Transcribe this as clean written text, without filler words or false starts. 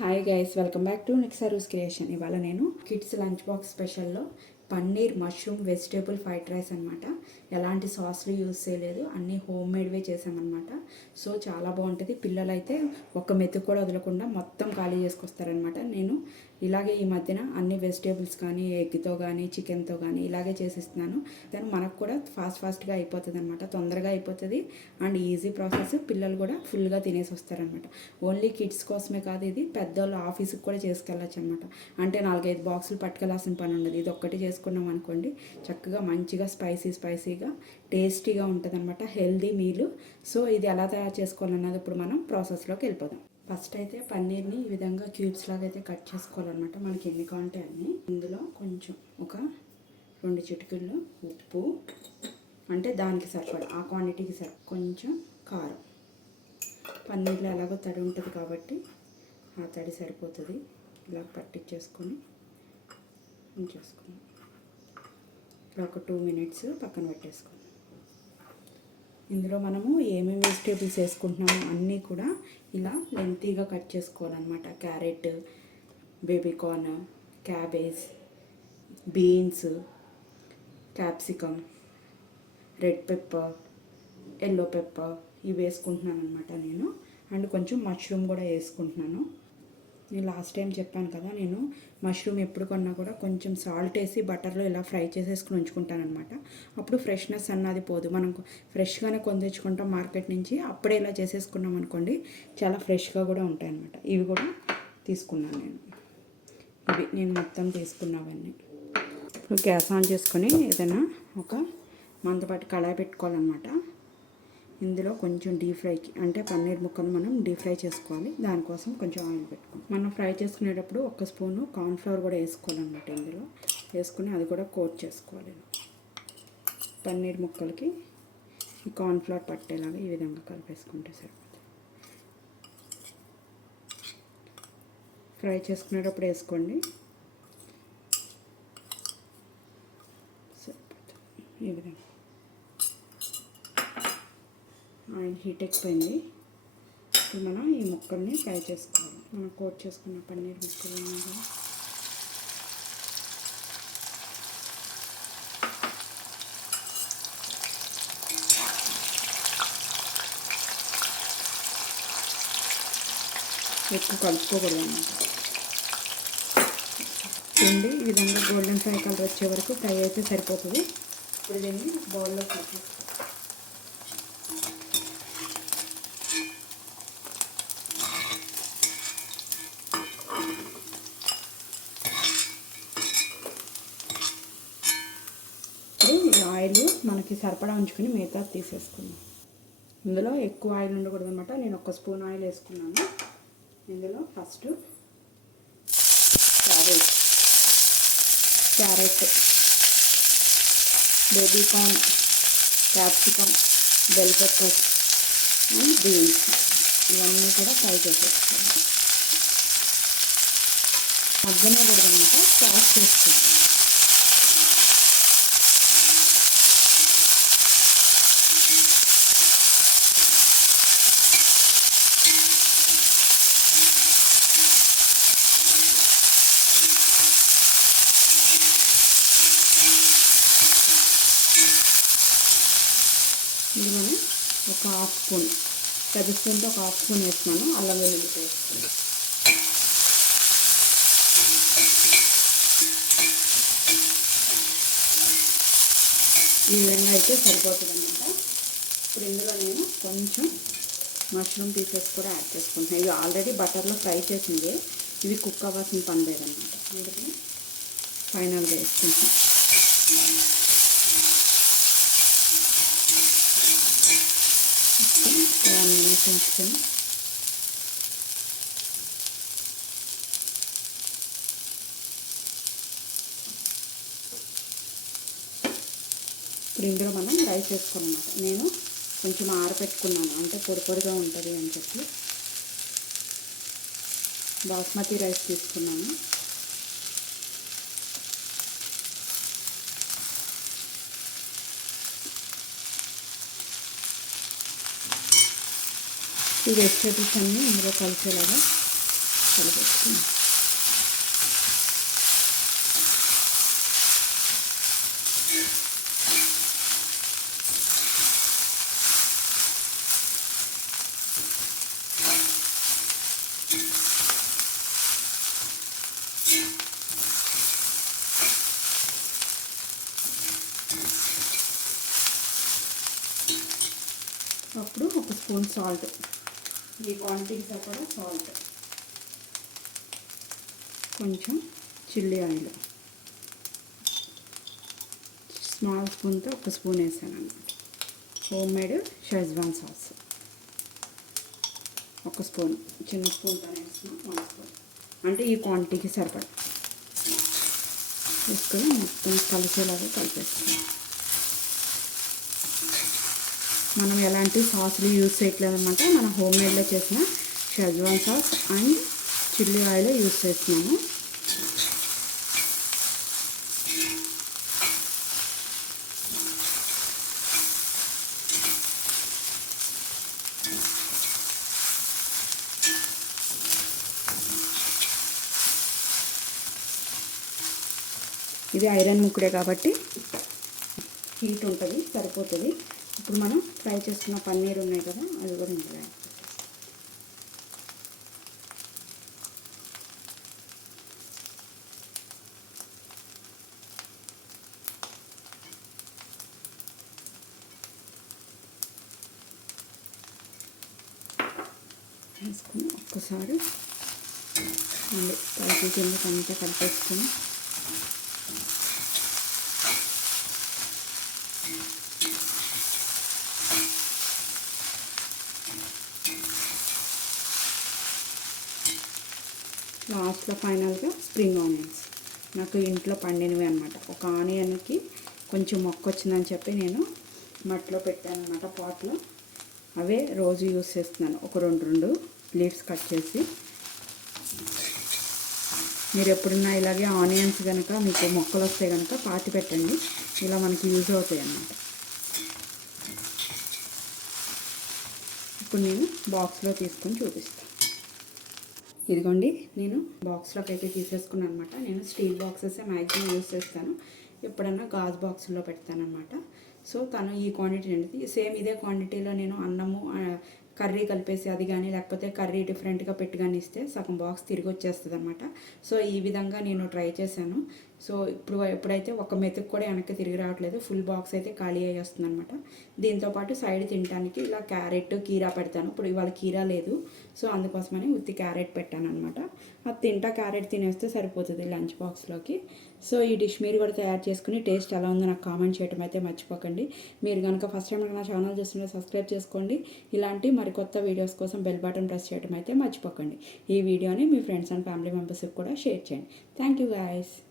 Hi guys, welcome back to నిక్సరూస్ creation. ఇవాళ నేను కిడ్స్ లంచ్ బాక్స్ స్పెషల్లో paneer mushroom vegetable fried rice అనమాట. ఎలాంటి సాస్లు యూజ్ చేయలేదు, అన్నీ హోమ్ మేడ్వే చేసామన్నమాట. సో చాలా బాగుంటుంది. పిల్లలైతే ఒక్క మెతుకు కూడా వదలకుండా మొత్తం ఖాళీ చేసుకొస్తారనమాట. నేను ఇలాగే ఈ మధ్యన అన్ని వెజిటేబుల్స్ కానీ ఎగ్తో కానీ చికెన్తో కానీ ఇలాగే చేసిస్తున్నాను. దాని మనకు కూడా ఫాస్ట్గా అయిపోతుంది అనమాట, తొందరగా అయిపోతుంది అండ్ ఈజీ ప్రాసెస్. పిల్లలు కూడా ఫుల్గా తినేసి వస్తారనమాట. ఓన్లీ కిడ్స్ కోసమే కాదు, ఇది పెద్దవాళ్ళు ఆఫీస్కి కూడా చేసుకెళ్ళచ్చు అనమాట. అంటే 4-5 బాక్సులు పట్టుకెళ్ళాల్సిన పని ఉండదు. ఇది ఒక్కటి చేసుకున్నాం అనుకోండి, చక్కగా మంచిగా స్పైసీగా టేస్టీగా ఉంటుంది అనమాట. హెల్దీ మీలు. సో ఇది ఎలా తయారు చేసుకోవాలన్నది ఇప్పుడు మనం ప్రాసెస్లోకి వెళ్ళిపోదాం. ఫస్ట్ అయితే పన్నీర్ని ఈ విధంగా క్యూబ్స్ లాగా అయితే కట్ చేసుకోవాలన్నమాట. మనకి ఎన్ని కావాలంటే అన్నీ. ఇందులో కొంచెం ఒక 2 చిటికెళ్ళు ఉప్పు, అంటే దానికి సరిపడా ఆ క్వాంటిటీకి కొంచెం కారం. పన్నీర్లో ఎలాగో తడి ఉంటుంది కాబట్టి ఆ తడి సరిపోతుంది. ఇలా పట్టించేసుకొని ఉంచేసుకున్నాం. ఇలా ఒక 2 మినిట్స్ పక్కన పెట్టేసుకున్నాం. ఇందులో మనము ఏమేమి వెజిటేబుల్స్ వేసుకుంటున్నామో అన్నీ కూడా ఇలా లెంతీగా కట్ చేసుకోవాలన్నమాట. Carrot, baby corn, cabbage, beans, capsicum, red pepper, yellow pepper ఇవి వేసుకుంటున్నాను అనమాట నేను. అండ్ కొంచెం మష్రూమ్ కూడా వేసుకుంటున్నాను. నేను లాస్ట్ టైం చెప్పాను కదా, నేను మష్రూమ్ ఎప్పుడు కొన్నా కూడా కొంచెం సాల్ట్ వేసి బటర్లో ఇలా ఫ్రై చేసేసుకుని ఉంచుకుంటాను అనమాట. అప్పుడు ఫ్రెష్నెస్ అన్నది పోదు. మనం ఫ్రెష్గానే కొని తెచ్చుకుంటాం మార్కెట్ నుంచి. అప్పుడే ఇలా చేసేసుకున్నాం అనుకోండి, చాలా ఫ్రెష్గా కూడా ఉంటాయి అనమాట. ఇవి కూడా తీసుకున్నాను నేను మొత్తం తీసుకున్నవన్నీ. ఇప్పుడు గ్యాస్ ఆన్ చేసుకొని ఏదైనా ఒక మందపాటి కళాయి పెట్టుకోవాలన్నమాట. ఇందులో కొంచెం డీప్ ఫ్రైకి, అంటే పన్నీర్ ముక్కలు మనం డీప్ ఫ్రై చేసుకోవాలి. దానికోసం కొంచెం ఆయిల్ పెట్టుకోవాలి. మనం ఫ్రై చేసుకునేటప్పుడు 1 స్పూను కార్న్ఫ్లవర్ కూడా వేసుకోవాలన్నమాట. ఇందులో వేసుకుని అది కూడా కోట్ చేసుకోవాలి. పన్నీర్ ముక్కలకి ఈ కార్న్ఫ్లవర్ పట్టేలాగా ఈ విధంగా కలిపేసుకుంటే సరిపోతుంది. ఫ్రై చేసుకునేటప్పుడు వేసుకోండి, సరిపోతుంది. ఈ విధంగా ఆయిల్ హీట్ ఎక్కిపోయింది. ఇప్పుడు మనం ఈ ముక్కల్ని ఫ్రై చేసుకోవాలి. మనం కోట్ చేసుకున్న పన్నీర్ ముక్కలు ఉన్నాయి. ఎక్కువ కలుపుకోకూడదు అన్నమాట. పిండి ఈ విధంగా గోల్డెన్ ఫ్రై కలర్ వచ్చే వరకు ఫ్రై అయితే సరిపోతుంది. ఇప్పుడు దీన్ని బౌల్లో తీసేసుకోవాలి. ఈ ఆయిల్ మనకి సరిపడా ఉంచుకొని మిగతా తీసేసుకున్నాం. ఇందులో ఎక్కువ ఆయిల్ ఉండకూడదు అనమాట. నేను 1 స్పూన్ ఆయిల్ వేసుకున్నాను. ఇందులో first carrot, baby corn, capsicum, bell pepper and beans ఇవన్నీ కూడా ఫ్రై చేసేసుకోవాలి. మగ్గనే కూడా అనమాట, సాస్ చేసుకోవాలి. ఇందులోనే ఒక 1/2 స్పూన్, పెద్ద స్పూన్తో ఒక 1/2 స్పూన్ వేస్తున్నాను అల్లం వెల్లుల్లి పేస్ట్. ఈ విధంగా అయితే సరిపోతుంది అన్నమాట. ఇప్పుడు ఇందులో నేను కొంచెం మష్రూమ్ పీసెస్ కూడా యాడ్ చేసుకుంటున్నాను. ఇవి ఆల్రెడీ బటర్లో ఫ్రై చేసింది, ఇవి కుక్ అవ్వాల్సిన పని లేదన్నమాట. అందుకని ఫైనల్గా వేసుకుంటాం. ఉంచుకొని ఇప్పుడు ఇందులో మనం రైస్ వేసుకోవాలన్నమాట. నేను కొంచెం ఆరపెట్టుకున్నాను, అంటే పొడిగా ఉంటుంది అని చెప్పి బాస్మతి రైస్ తీసుకున్నాను. ఈ వెజిటేబుల్స్ అన్నీ ఇందులో కలిసేలాగా కలిపేసుకుని అప్పుడు ఒక స్పూన్ సాల్ట్, ఈ క్వాంటిటీకి సరిపడా సాల్ట్, కొంచెం చిల్లీ ఆయిల్, స్మాల్ స్పూన్తో ఒక స్పూన్ వేసాను అన్నమాట. హోమ్ మేడ్ షెజ్వాన్ సాస్ ఒక స్పూన్, చిన్న స్పూన్తో వేస్తున్నాను 1 స్పూన్, అంటే ఈ క్వాంటిటీకి సరిపడా వేసుకొని మొత్తం కలిసేలాగా కలిపేసుకోవాలి. మనం ఎలాంటి సాసులు యూజ్ చేయట్లేదు అనమాట. మన హోమ్ మేడ్లో చేసిన schezwan sauce and chilli oil use చేస్తున్నాము. ఇది ఐరన్ ముక్కడే కాబట్టి హీట్ ఉంటుంది, సరిపోతుంది. ఇప్పుడు మనం ఫ్రై చేసుకున్న పన్నీర్ ఉన్నాయి కదా, అది కూడా ఇందులో వేసుకుని ఒక్కసారి మళ్ళీ పైకి కిందకంతా కలిపేసుకొని లాస్ట్లో ఫైనల్గా స్ప్రింగ్ ఆనియన్స్ నాకు ఇంట్లో పండినవి అనమాట. ఒక ఆనియన్కి కొంచెం మొక్క వచ్చిందని చెప్పి నేను మట్టిలో పెట్టాను అనమాట, పాట్లో. అవే రోజు యూస్ చేస్తున్నాను. ఒక 2 లీవ్స్ కట్ చేసి. మీరు ఎప్పుడన్నా ఇలాగే ఆనియన్స్ కనుక మీకు మొక్కలు వస్తే కనుక పాతి పెట్టండి, ఇలా మనకి యూజ్ అవుతాయి అన్నమాట. ఇప్పుడు నేను బాక్స్లో తీసుకొని చూపిస్తాను. ఇదిగోండి, నేను బాక్స్లోకి అయితే తీసేసుకున్నాను అనమాట. నేను స్టీల్ బాక్సెస్ మ్యాక్సిమం యూస్ చేస్తాను, ఎప్పుడన్నా గాజు బాక్సుల్లో పెడతాను అనమాట. సో తను ఈ క్వాంటిటీ అనేది సేమ్ ఇదే క్వాంటిటీలో నేను అన్నము కర్రీ కలిపేసి అది కానీ లేకపోతే కర్రీ డిఫరెంట్గా పెట్టి కానీ ఇస్తే సగం బాక్స్ తిరిగి వచ్చేస్తుంది అనమాట. సో ఈ విధంగా నేను ట్రై చేశాను. సో ఎప్పుడైతే ఒక మెతుకు కూడా వెనక్కి తిరిగి రావట్లేదు, ఫుల్ బాక్స్ అయితే ఖాళీ అయ్యి వస్తుంది అనమాట. దీంతోపాటు సైడ్ తినడానికి ఇలా క్యారెట్ కీరా పెడతాను. ఇప్పుడు ఇవాళ కీరా లేదు, సో అందుకోసమని ఉత్తి క్యారెట్ పెట్టాను అనమాట. అది తింటా క్యారెట్ తినేస్తే సరిపోతుంది లంచ్ బాక్స్లోకి. సో ఈ డిష్ మీరు కూడా తయారు చేసుకుని టేస్ట్ ఎలా ఉందో నాకు కామెంట్ చేయడం అయితే మర్చిపోకండి. మీరు కనుక ఫస్ట్ టైం నా ఛానల్ చూస్తుంటే సబ్స్క్రైబ్ చేసుకోండి. ఇలాంటి మరికొత్త వీడియోస్ కోసం బెల్ బటన్ ప్రెస్ చేయడం అయితే మర్చిపోకండి. ఈ వీడియోని మీ ఫ్రెండ్స్ అండ్ ఫ్యామిలీ మెంబర్స్కి కూడా షేర్ చేయండి. Thank you guys.